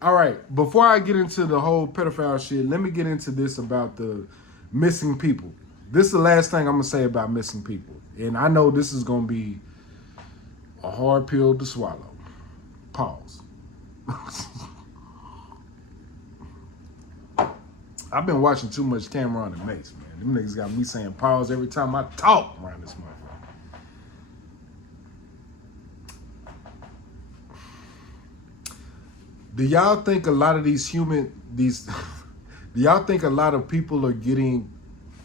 All right, before I get into the whole pedophile shit, let me get into this about the missing people. This is the last thing I'm gonna say about missing people, and I know this is gonna be a hard pill to swallow. Pause. I've been watching too much Cameron and Mace, man. Them niggas got me saying pause every time I talk around this motherfucker. Do y'all think a lot of do y'all think a lot of people are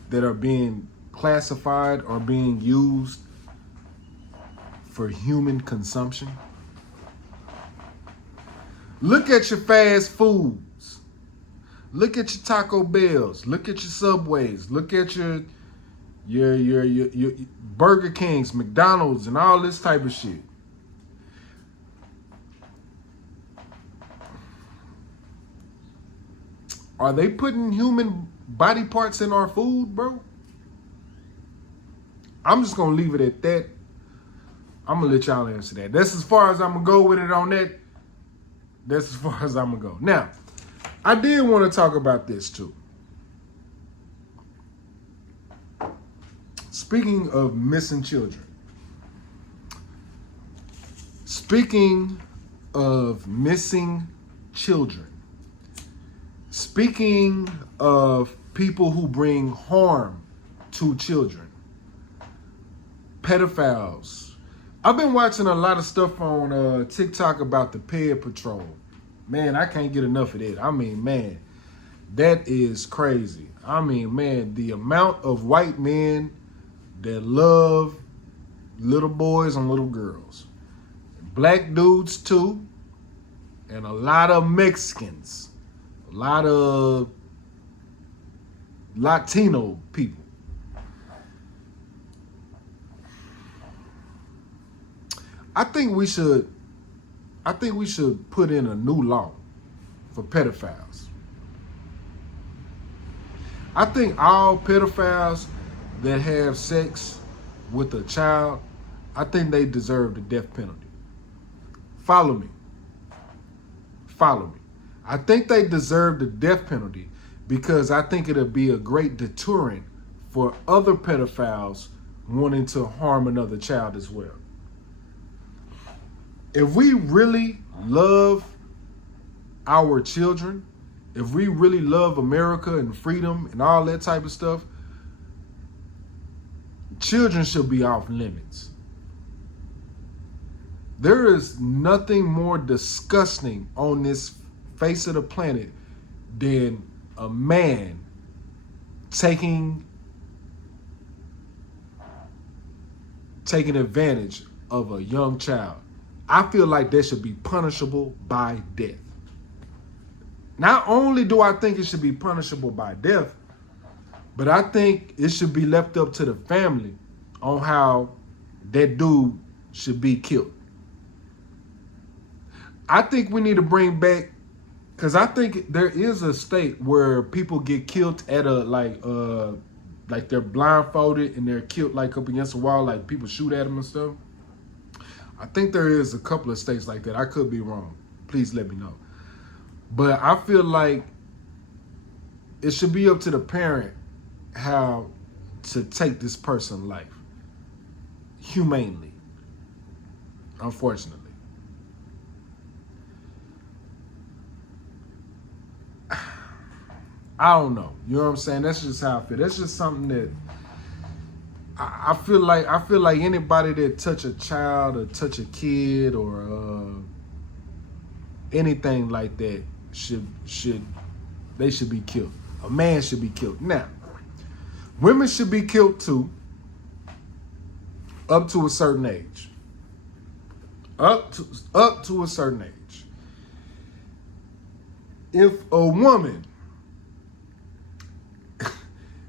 that are being classified or being used for human consumption? Look at your fast foods. Look at your Taco Bells. Look at your Subways. Look at your Burger Kings, McDonald's, and all this type of shit. Are they putting human body parts in our food, bro? I'm just gonna leave it at that. I'm gonna let y'all answer that. That's as far as I'm gonna go with it on that. That's as far as I'm gonna go. Now, I did want to talk about this too. Speaking of missing children. Speaking of missing children. Speaking of people who bring harm to children. Pedophiles. I've been watching a lot of stuff on TikTok about the pt2. Man, I can't get enough of that. I mean, man, that is crazy. I mean, man, the amount of white men that love little boys and little girls. Black dudes too. And a lot of Mexicans. A lot of Latino people. I think we should put in a new law for pedophiles. I think all pedophiles that have sex with a child, I think they deserve the death penalty. Follow me. Follow me. I think they deserve the death penalty because I think it'll be a great deterrent for other pedophiles wanting to harm another child as well. If we really love our children, if we really love America and freedom and all that type of stuff, children should be off limits. There is nothing more disgusting on this face of the planet than a man taking advantage of a young child. I feel like that should be punishable by death. Not only do I think it should be punishable by death, but I think it should be left up to the family on how that dude should be killed. I think we need to bring back, because I think there is a state where people get killed at a like they're blindfolded and they're killed like up against a wall, like people shoot at them and stuff. I think there is a couple of states like that. I could be wrong. Please let me know. But I feel like it should be up to the parent how to take this person's life humanely, unfortunately. I don't know. You know what I'm saying? That's just how I feel. That's just something that I feel like anybody that touch a child or touch a kid or anything like that should be killed. A man should be killed. Now, women should be killed too, up to a certain age. Up to a certain age. If a woman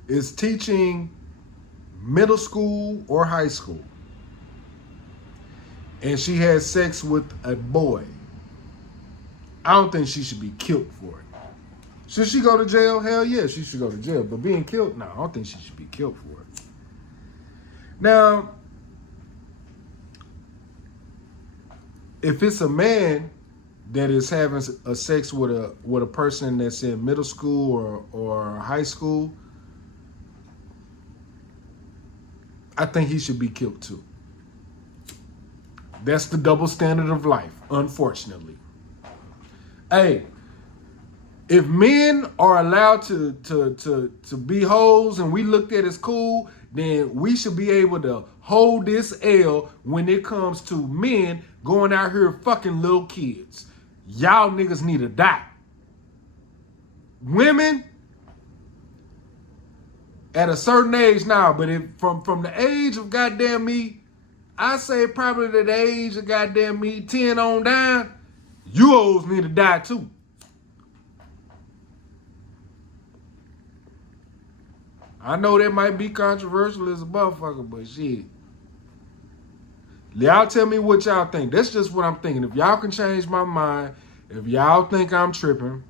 is teaching middle school or high school and she has sex with a boy, I don't think she should be killed for it. Should she go to jail? Hell yeah, she should go to jail. But being killed, no, I don't think she should be killed for it. Now, if it's a man that is having a sex with a person that's in middle school or high school, I think he should be killed too. That's the double standard of life, unfortunately. Hey, if men are allowed to be hoes and we looked at as cool, then we should be able to hold this L when it comes to men going out here fucking little kids. Y'all niggas need to die. Women at a certain age now, but if from the age of goddamn me, I say probably to the age of goddamn me 10 on down, you hoes need to die too. I know that might be controversial as a motherfucker, but shit. Y'all tell me what y'all think. That's just what I'm thinking. If y'all can change my mind, if y'all think I'm tripping,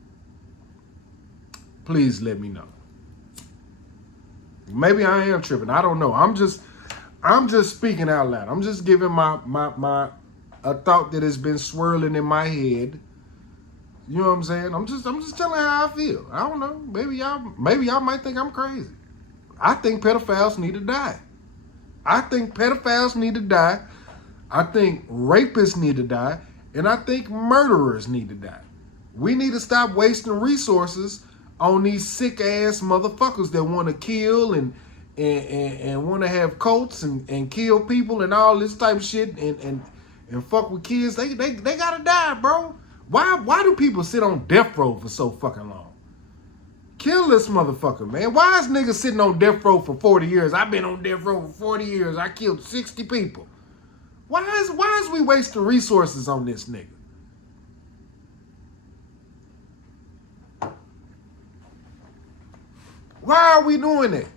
please let me know. Maybe I am tripping. I don't know. I'm just speaking out loud. I'm just giving my a thought that has been swirling in my head. You know what I'm saying? I'm just telling how I feel. I don't know. Maybe y'all might think I'm crazy. I think pedophiles need to die. I think pedophiles need to die. I think rapists need to die. And I think murderers need to die. We need to stop wasting resources on these sick ass motherfuckers that want to kill and want to have cults and kill people and all this type of shit and fuck with kids. They gotta die, bro. Why do people sit on death row for so fucking long? Kill this motherfucker, man. Why is niggas sitting on death row for 40 years? I've been on death row for 40 years. I killed 60 people. Why is we wasting resources on this nigga? Why are we doing that?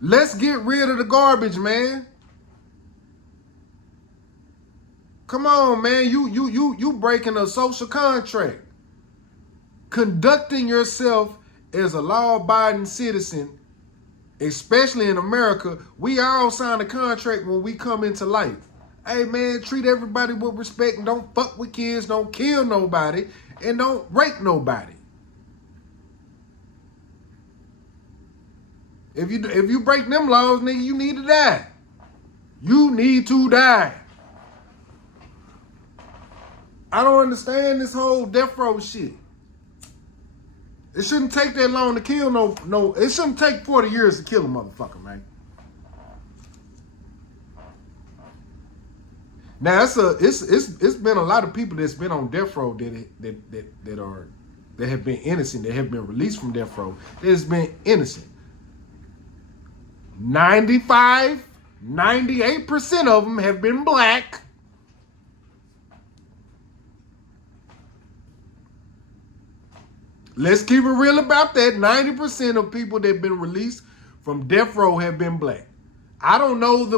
Let's get rid of the garbage, man. Come on, man. You breaking a social contract. Conducting yourself as a law-abiding citizen, especially in America, we all sign a contract when we come into life. Hey, man, treat everybody with respect and don't fuck with kids, don't kill nobody, and don't rape nobody. If you break them laws, nigga, you need to die. You need to die. I don't understand this whole death row shit. It shouldn't take that long to kill no. It shouldn't take 40 years to kill a motherfucker, man. Now it's been a lot of people that's been on death row that have been innocent, that have been released from death row, that has been innocent. 98% of them have been black. Let's keep it real about that. 90% of people that have been released from death row have been black. I don't know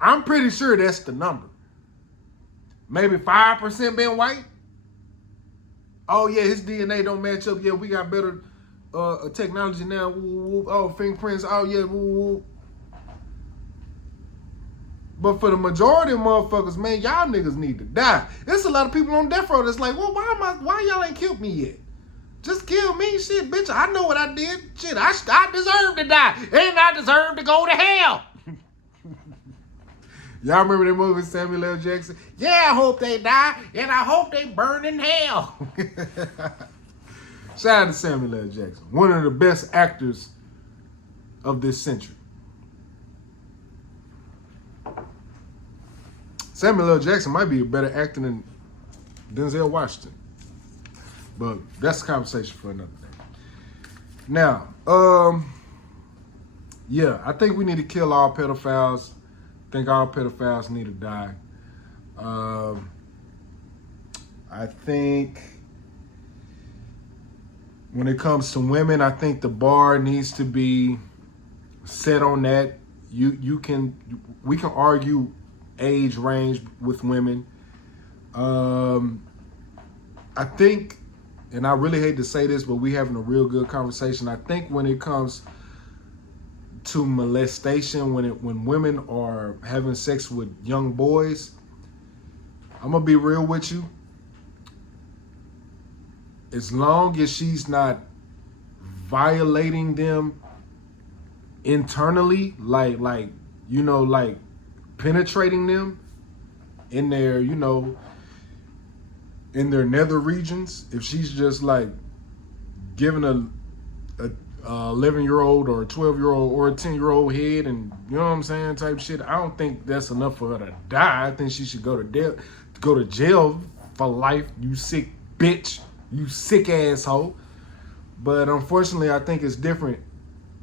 I'm pretty sure that's the number. Maybe 5% been white. Oh yeah, his DNA don't match up. Yeah, we got better technology now. Oh, fingerprints. Oh yeah. But for the majority of motherfuckers, man, y'all niggas need to die. There's a lot of people on death row that's like, well, why y'all ain't killed me yet? Just kill me, shit, bitch. I know what I did. Shit, I deserve to die. And I deserve to go to hell. Y'all remember that movie with Samuel L. Jackson? Yeah, I hope they die, and I hope they burn in hell. Shout out to Samuel L. Jackson. One of the best actors of this century. Samuel L. Jackson might be a better actor than Denzel Washington. But that's a conversation for another day. Now, yeah, I think we need to kill all pedophiles. I think all pedophiles need to die. I think when it comes to women, I think the bar needs to be set on that. We can argue age range with women. I think, and I really hate to say this, but we having a real good conversation. I think when it comes to molestation, when women are having sex with young boys, I'm gonna be real with you. as long as she's not violating them internally, like like penetrating them in their, in their nether regions. If she's just like giving a 11-year-old or a 12-year-old or a 10-year-old head, and you know what I'm saying, type shit, I don't think that's enough for her to die. I think she should go to jail for life. You sick bitch, you sick asshole. But unfortunately, I think it's different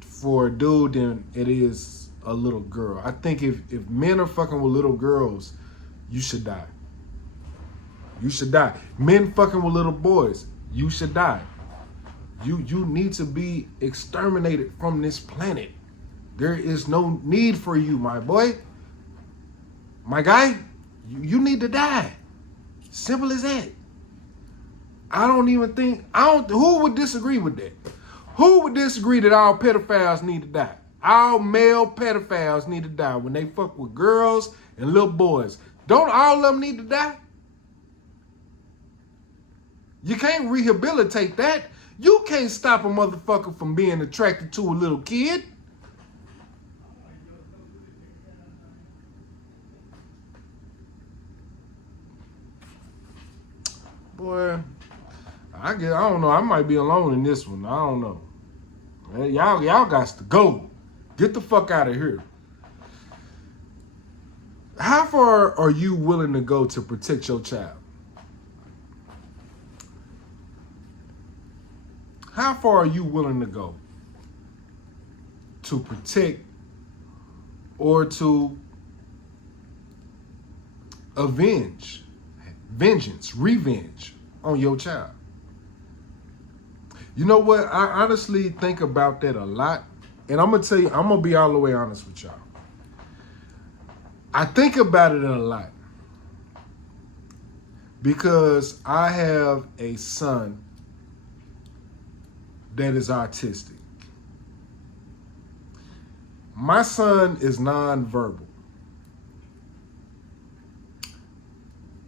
for a dude than it is a little girl. I think if men are fucking with little girls, you should die. You should die. Men fucking with little boys, you should die. You need to be exterminated from this planet. There is no need for you, my boy. My guy, you need to die. Simple as that. Who would disagree with that? Who would disagree that all pedophiles need to die? All male pedophiles need to die when they fuck with girls and little boys. Don't all of them need to die? You can't rehabilitate that. You can't stop a motherfucker from being attracted to a little kid. Boy, I don't know. I might be alone in this one. I don't know. Y'all got to go. Get the fuck out of here. How far are you willing to go to protect your child? How far are you willing to go to protect or to revenge on your child? You know what? I honestly think about that a lot. And I'm going to tell you, I'm going to be all the way honest with y'all. I think about it a lot because I have a son that is autistic. My son is nonverbal.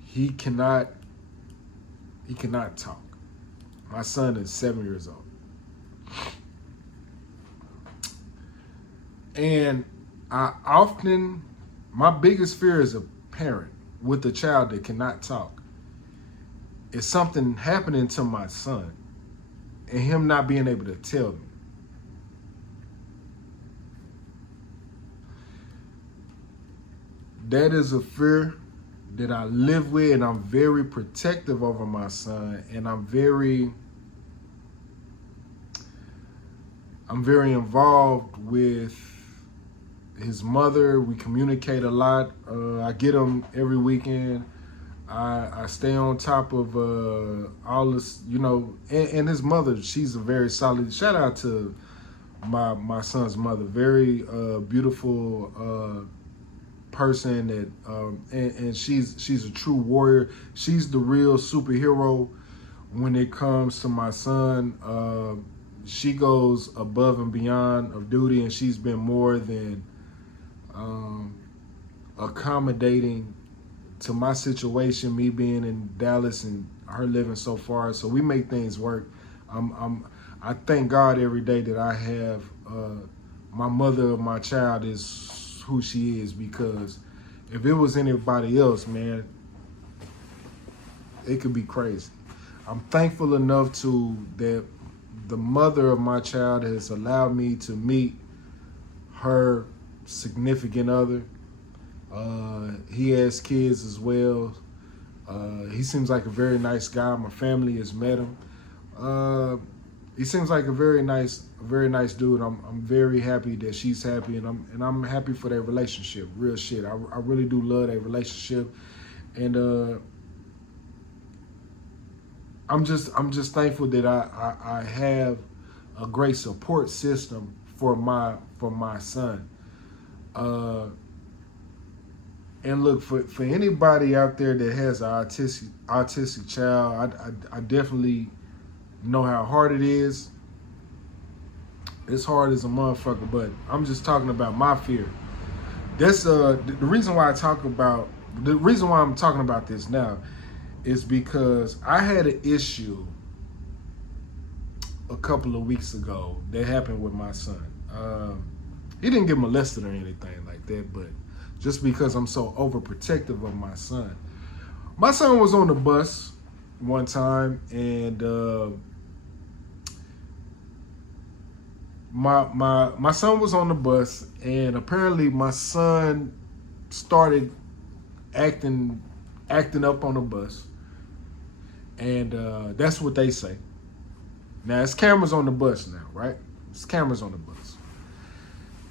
He cannot talk. My son is 7 years old. And my biggest fear as a parent with a child that cannot talk is something happening to my son and him not being able to tell me. That is a fear that I live with, and I'm very protective over my son, and I'm very involved with his mother. We communicate a lot. I get him every weekend. I stay on top of all this, and his mother, she's a very solid, shout out to my son's mother, very beautiful person that and she's a true warrior. She's the real superhero when it comes to my son. She goes above and beyond of duty, and she's been more than accommodating to my situation, me being in Dallas and her living so far. So we make things work. I thank God every day that I have my mother of my child is who she is, because if it was anybody else, man, it could be crazy. I'm thankful enough that the mother of my child has allowed me to meet her significant other. He has kids as well. He seems like a very nice guy. My family has met him. He seems like a very nice dude. I'm very happy that she's happy, and I'm happy for their relationship. Real shit. I really do love their relationship, and I'm just thankful that I have a great support system for my son. And look, for anybody out there that has an autistic child, I definitely know how hard it is. It's hard as a motherfucker, but I'm just talking about my fear. That's the reason why I'm talking about this now is because I had an issue a couple of weeks ago that happened with my son. He didn't get molested or anything like that, but just because I'm so overprotective of my son. My son was on the bus one time, and my son was on the bus, and apparently my son started acting up on the bus, and that's what they say. Now it's cameras on the bus now, right? It's cameras on the bus,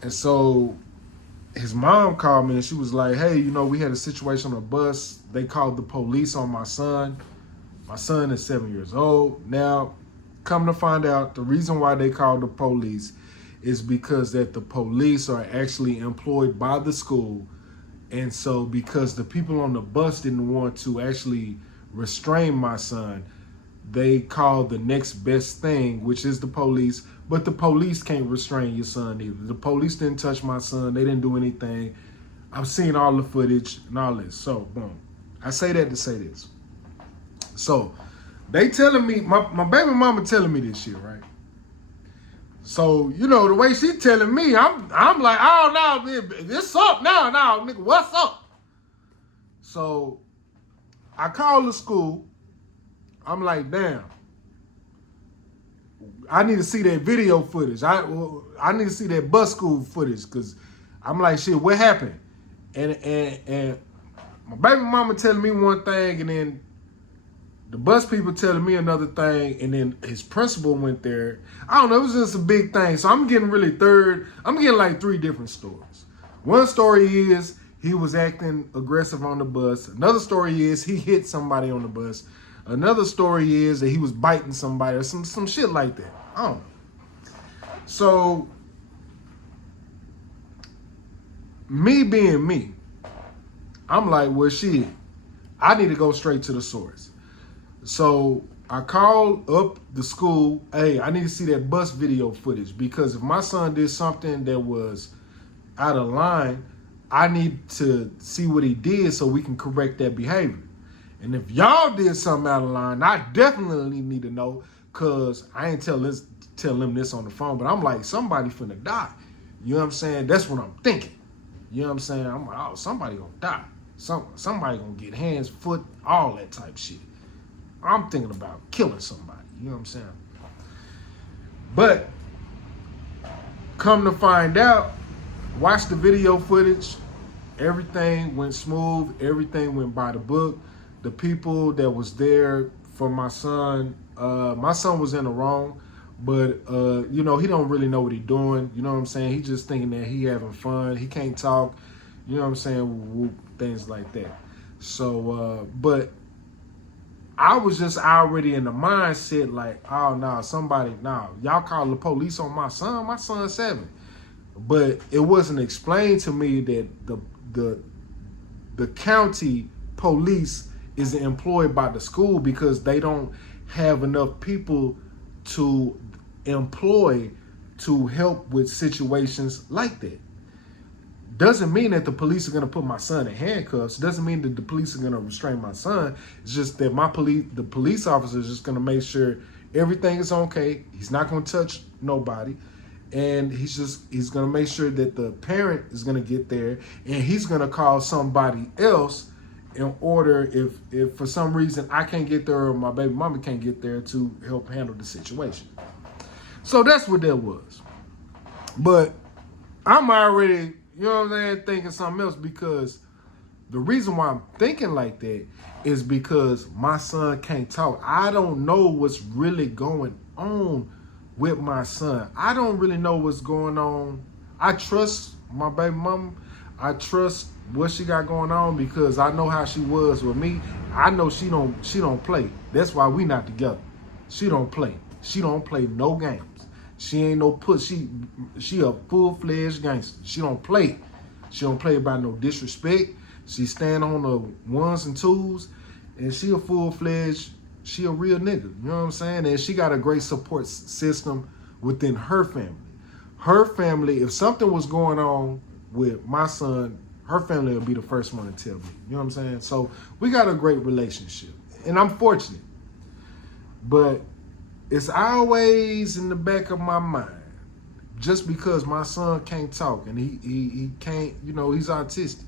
and so his mom called me and she was like, "Hey, we had a situation on the bus. They called the police on my son. My son is 7 years old. Now, come to find out, the reason why they called the police is because that the police are actually employed by the school. And so because the people on the bus didn't want to actually restrain my son, they called the next best thing, which is the police. But the police can't restrain your son either. The police didn't touch my son. They didn't do anything. I've seen all the footage and all this. So, boom. I say that to say this. So, they telling me, my baby mama telling me this shit, right? So, the way she telling me, I'm like, oh, no, it's up now, nigga, what's up? So, I call the school. I'm like, damn. I need to see that video footage. I need to see that bus school footage, because I'm like, shit, what happened? And my baby mama telling me one thing, and then the bus people telling me another thing, and then his principal went there. I don't know, it was just a big thing. So I'm getting like 3 different stories. One story is he was acting aggressive on the bus. Another story is he hit somebody on the bus. Another story is that he was biting somebody or some shit like that. I don't know. So, me being me, I'm like, well, shit, I need to go straight to the source. So I called up the school. Hey, I need to see that bus video footage, because if my son did something that was out of line, I need to see what he did so we can correct that behavior. And if y'all did something out of line, I definitely need to know, because I ain't tell them this on the phone, but I'm like, somebody finna die. You know what I'm saying? That's what I'm thinking. You know what I'm saying? I'm like, oh, somebody gonna die. Somebody gonna get hands, foot, all that type shit. I'm thinking about killing somebody. You know what I'm saying? But come to find out, watch the video footage. Everything went smooth. Everything went by the book. The people that was there for my son was in the wrong, but he don't really know what he's doing. You know what I'm saying? He just thinking that he having fun. He can't talk. You know what I'm saying? Things like that. So, but I was just already in the mindset like, oh, no, y'all call the police on my son. My son's 7. But it wasn't explained to me that the county police is employed by the school, because they don't have enough people to employ to help with situations like that. Doesn't mean that the police are going to put my son in handcuffs. Doesn't mean that the police are going to restrain my son. It's just that the police officer is just going to make sure everything is okay. He's not going to touch nobody. And he's going to make sure that the parent is going to get there, and he's going to call somebody else in order, if for some reason I can't get there or my baby mama can't get there, to help handle the situation. So that's what that was. But I'm already, you know what I'm saying, thinking something else, because the reason why I'm thinking like that is because my son can't talk. I don't know what's really going on with my son. I don't really know what's going on. I trust my baby mama. I trust what she got going on, because I know how she was with me. I know she don't play. That's why we not together. She don't play. She don't play no games. She ain't no pussy. She a full-fledged gangster. She don't play. She don't play about no disrespect. She stand on the ones and twos, and she a full-fledged, she a real nigga. You know what I'm saying? And she got a great support system within her family. Her family, if something was going on with my son, her family would be the first one to tell me. You know what I'm saying? So we got a great relationship, and I'm fortunate. But it's always in the back of my mind. Just because my son can't talk and he can't, you know, he's autistic.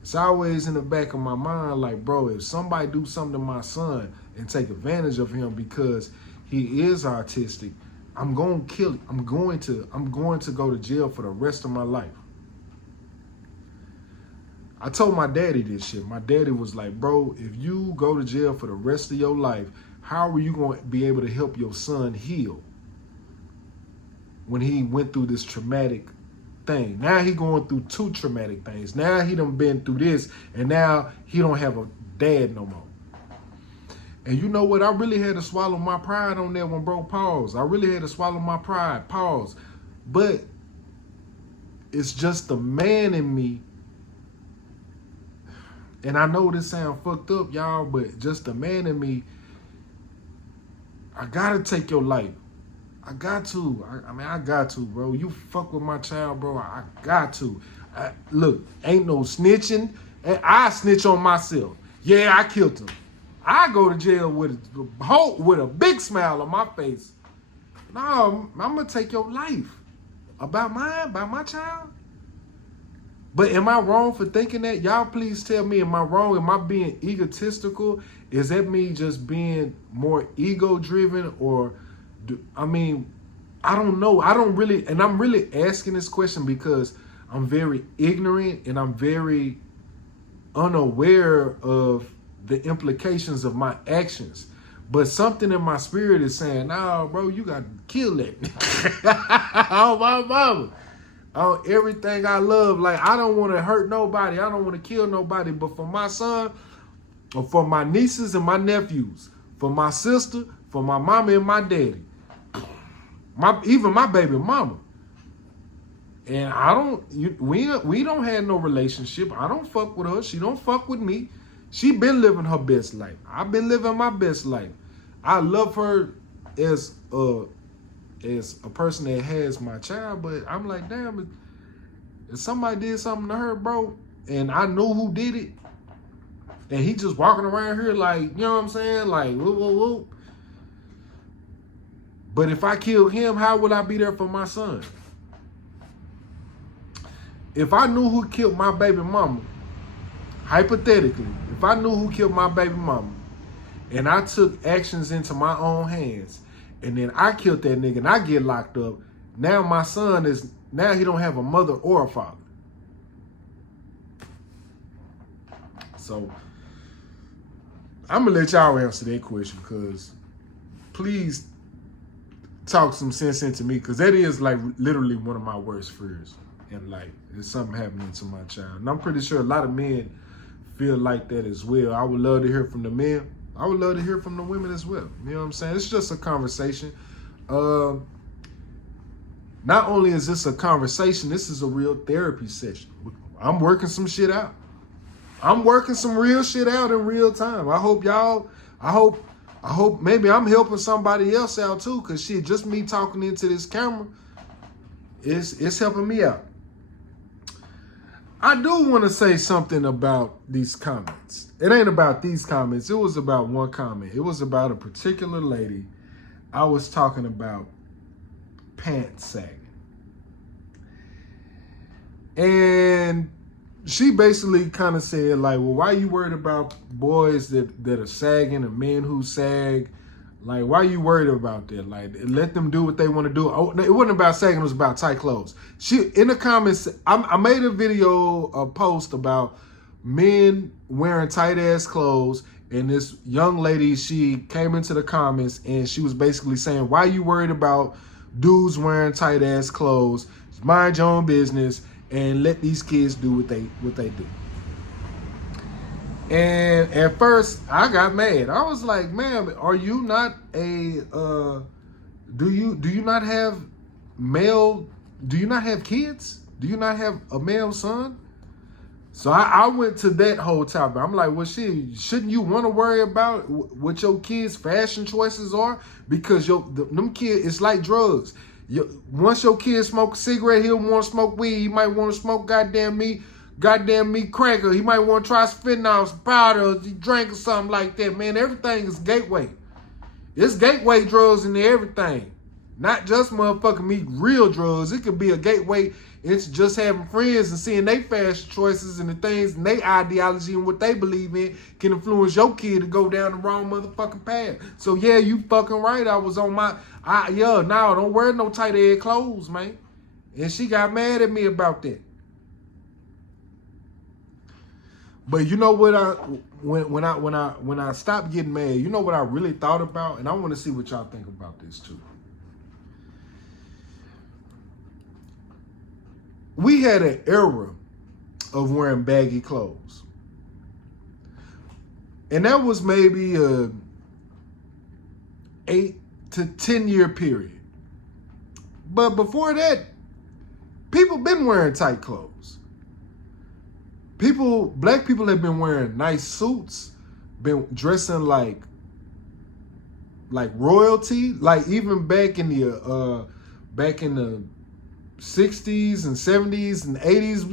It's always in the back of my mind, like, bro, if somebody do something to my son and take advantage of him because he is autistic, I'm gonna kill him. I'm going to go to jail for the rest of my life. I told my daddy this shit. My daddy was like, bro, if you go to jail for the rest of your life, how are you going to be able to help your son heal when he went through this traumatic thing? Now he going through 2 traumatic things. Now he done been through this, and now he don't have a dad no more. And you know what? I really had to swallow my pride on that one, bro. Pause. I really had to swallow my pride. Pause. But it's just the man in me. And I know this sound fucked up, y'all, but just the man in me, I gotta take your life. I got to. I mean, I got to, bro. You fuck with my child, bro. I got to. Look, ain't no snitching. I snitch on myself. Yeah, I killed him. I go to jail with a big smile on my face. No, I'm gonna take your life. About my child? But am I wrong for thinking that? Y'all please tell me, am I wrong? Am I being egotistical? Is that me just being more ego-driven? Or, I mean, I don't know. I don't really, and I'm really asking this question because I'm very ignorant and I'm very unaware of the implications of my actions. But something in my spirit is saying, nah, bro, you got to kill that. Oh, my mama. Oh, everything I love. Like, I don't want to hurt nobody. I don't want to kill nobody. But for my son, or for my nieces and my nephews, for my sister, for my mama and my daddy, even my baby mama. And we don't have no relationship. I don't fuck with her. She don't fuck with me. She been living her best life. I've been living my best life. I love her as a person that has my child, but I'm like, damn, if somebody did something to her, bro, and I know who did it, and he just walking around here like, you know what I'm saying? Like, whoop, whoop, whoop. But if I kill him, how will I be there for my son? If I knew who killed my baby mama, hypothetically, if I knew who killed my baby mama, and I took actions into my own hands, and then I killed that nigga and I get locked up, now my son he don't have a mother or a father. So I'm gonna let y'all answer that question, because please talk some sense into me, because that is like literally one of my worst fears in life. Is something happening to my child. And I'm pretty sure a lot of men feel like that as well. I would love to hear from the men. I would love to hear from the women as well. You know what I'm saying? It's just a conversation. Not only is this a conversation, this is a real therapy session. I'm working some shit out. I'm working some real shit out in real time. I hope maybe I'm helping somebody else out too, because shit, just me talking into this camera, it's helping me out. I do want to say something about these comments. It ain't about these comments. It was about one comment. It was about a particular lady. I was talking about pants sagging. And she basically kind of said, like, well, why are you worried about boys that are sagging and men who sag? Like, why are you worried about that? Like, let them do what they want to do. Oh, it wasn't about sagging, it was about tight clothes. She, in the comments, I made a post about men wearing tight ass clothes, and this young lady, she came into the comments and she was basically saying, why are you worried about dudes wearing tight ass clothes? Mind your own business and let these kids do what they do. And at first I got mad. I was like, man, are you not do you not have kids? Do you not have a male son? So I went to that whole topic. I'm like, well, shit, shouldn't you want to worry about what your kids' fashion choices are? Because them kids, it's like drugs. Once your kid smoke a cigarette, he'll want to smoke weed. He might want to smoke goddamn meat cracker. He might want to try some fentanyl, some powder, or drink or something like that. Man, everything is gateway. It's gateway drugs and everything. Not just motherfucking me real drugs. It could be a gateway. It's just having friends and seeing their fashion choices and the things and their ideology and what they believe in can influence your kid to go down the wrong motherfucking path. So yeah, you fucking right. I was on my, now don't wear no tight ass clothes, man. And she got mad at me about that. But you know what when I stopped getting mad, you know what I really thought about? And I want to see what y'all think about this too. We had an era of wearing baggy clothes. And that was maybe a 8 to 10 year period. But before that, people been wearing tight clothes. Black people have been wearing nice suits, been dressing like royalty, like even back in the 60s and 70s and 80s,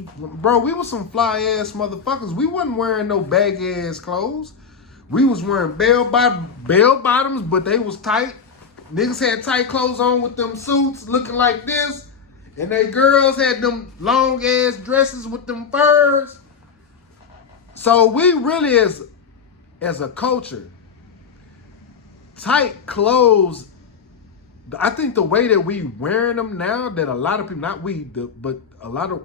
bro, we was some fly ass motherfuckers. We wasn't wearing no bag ass clothes. We was wearing bell bottoms, but they was tight. Niggas had tight clothes on with them suits looking like this, and they girls had them long ass dresses with them furs. So we really, as a culture, tight clothes, I think the way that we wearing them now, that a lot of people, not we, but a lot of,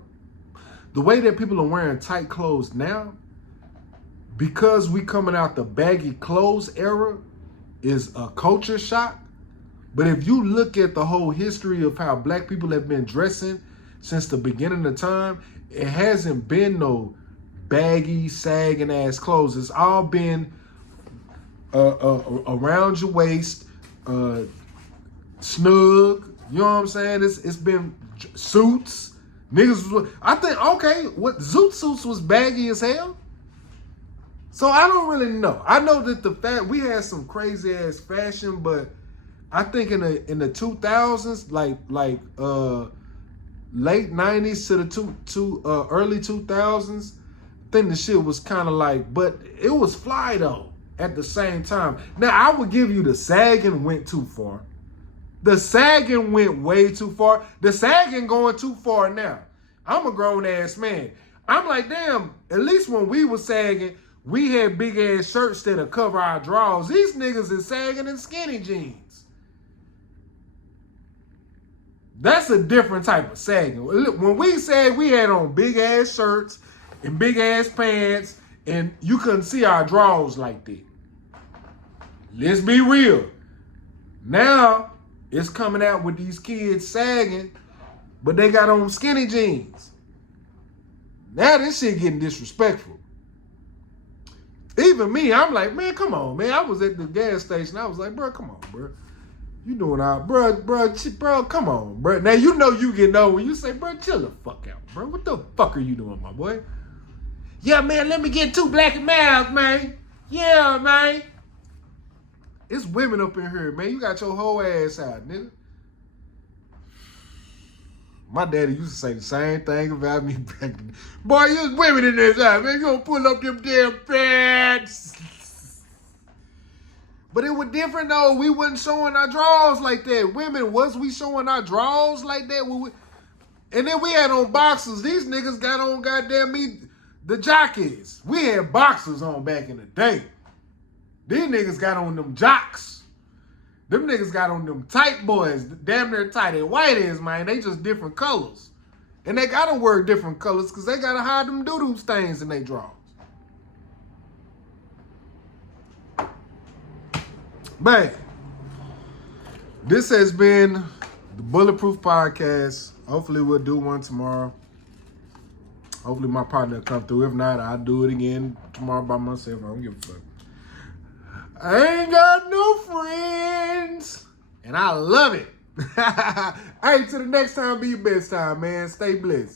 the way that people are wearing tight clothes now, because we coming out the baggy clothes era, is a culture shock. But if you look at the whole history of how black people have been dressing since the beginning of time, it hasn't been no baggy, sagging ass clothes. It's all been around your waist, snug. You know what I'm saying? It's been suits. Niggas, I think, okay, what zoot suits was baggy as hell. So I don't really know. I know that we had some crazy ass fashion, but I think in the 2000s, like late 90s to the early 2000s, I think the shit was kind of like, but it was fly though at the same time. Now I would give you the sagging went too far. The sagging went way too far. The sagging going too far now. I'm a grown ass man. I'm like, damn, at least when we was sagging, we had big ass shirts that'll cover our drawers. These niggas is sagging in skinny jeans. That's a different type of sagging. When we sag, we had on big ass shirts and big ass pants, and you couldn't see our drawers like that. Let's be real. Now, it's coming out with these kids sagging, but they got on skinny jeans. Now this shit getting disrespectful. Even me, I'm like, man, come on, man. I was at the gas station. I was like, bro, come on, bro. You doing all, bro, come on, bro. Now you know you getting old when you say, bro, chill the fuck out, bro. What the fuck are you doing, my boy? Yeah, man, let me get 2 black and mild, man. Yeah, man. It's women up in here, man. You got your whole ass out, nigga. My daddy used to say the same thing about me back then. Boy, there's women in this house, man. You gonna pull up them damn pants. But it was different though. We wasn't showing our drawers like that. Women, was we showing our drawers like that? And then we had on boxers. These niggas got on goddamn me, the jockeys. We had boxers on back in the day. These niggas got on them jocks. Them niggas got on them tight boys. Damn near tight. They white is, man. They just different colors. And they gotta wear different colors because they gotta hide them doo-doo stains in their drawers. Bang. This has been the Bulletproof Podcast. Hopefully we'll do one tomorrow. Hopefully my partner will come through. If not, I'll do it again tomorrow by myself. I don't give a fuck. I ain't got no friends. And I love it. All right, till the next time, be your best time, man. Stay blessed.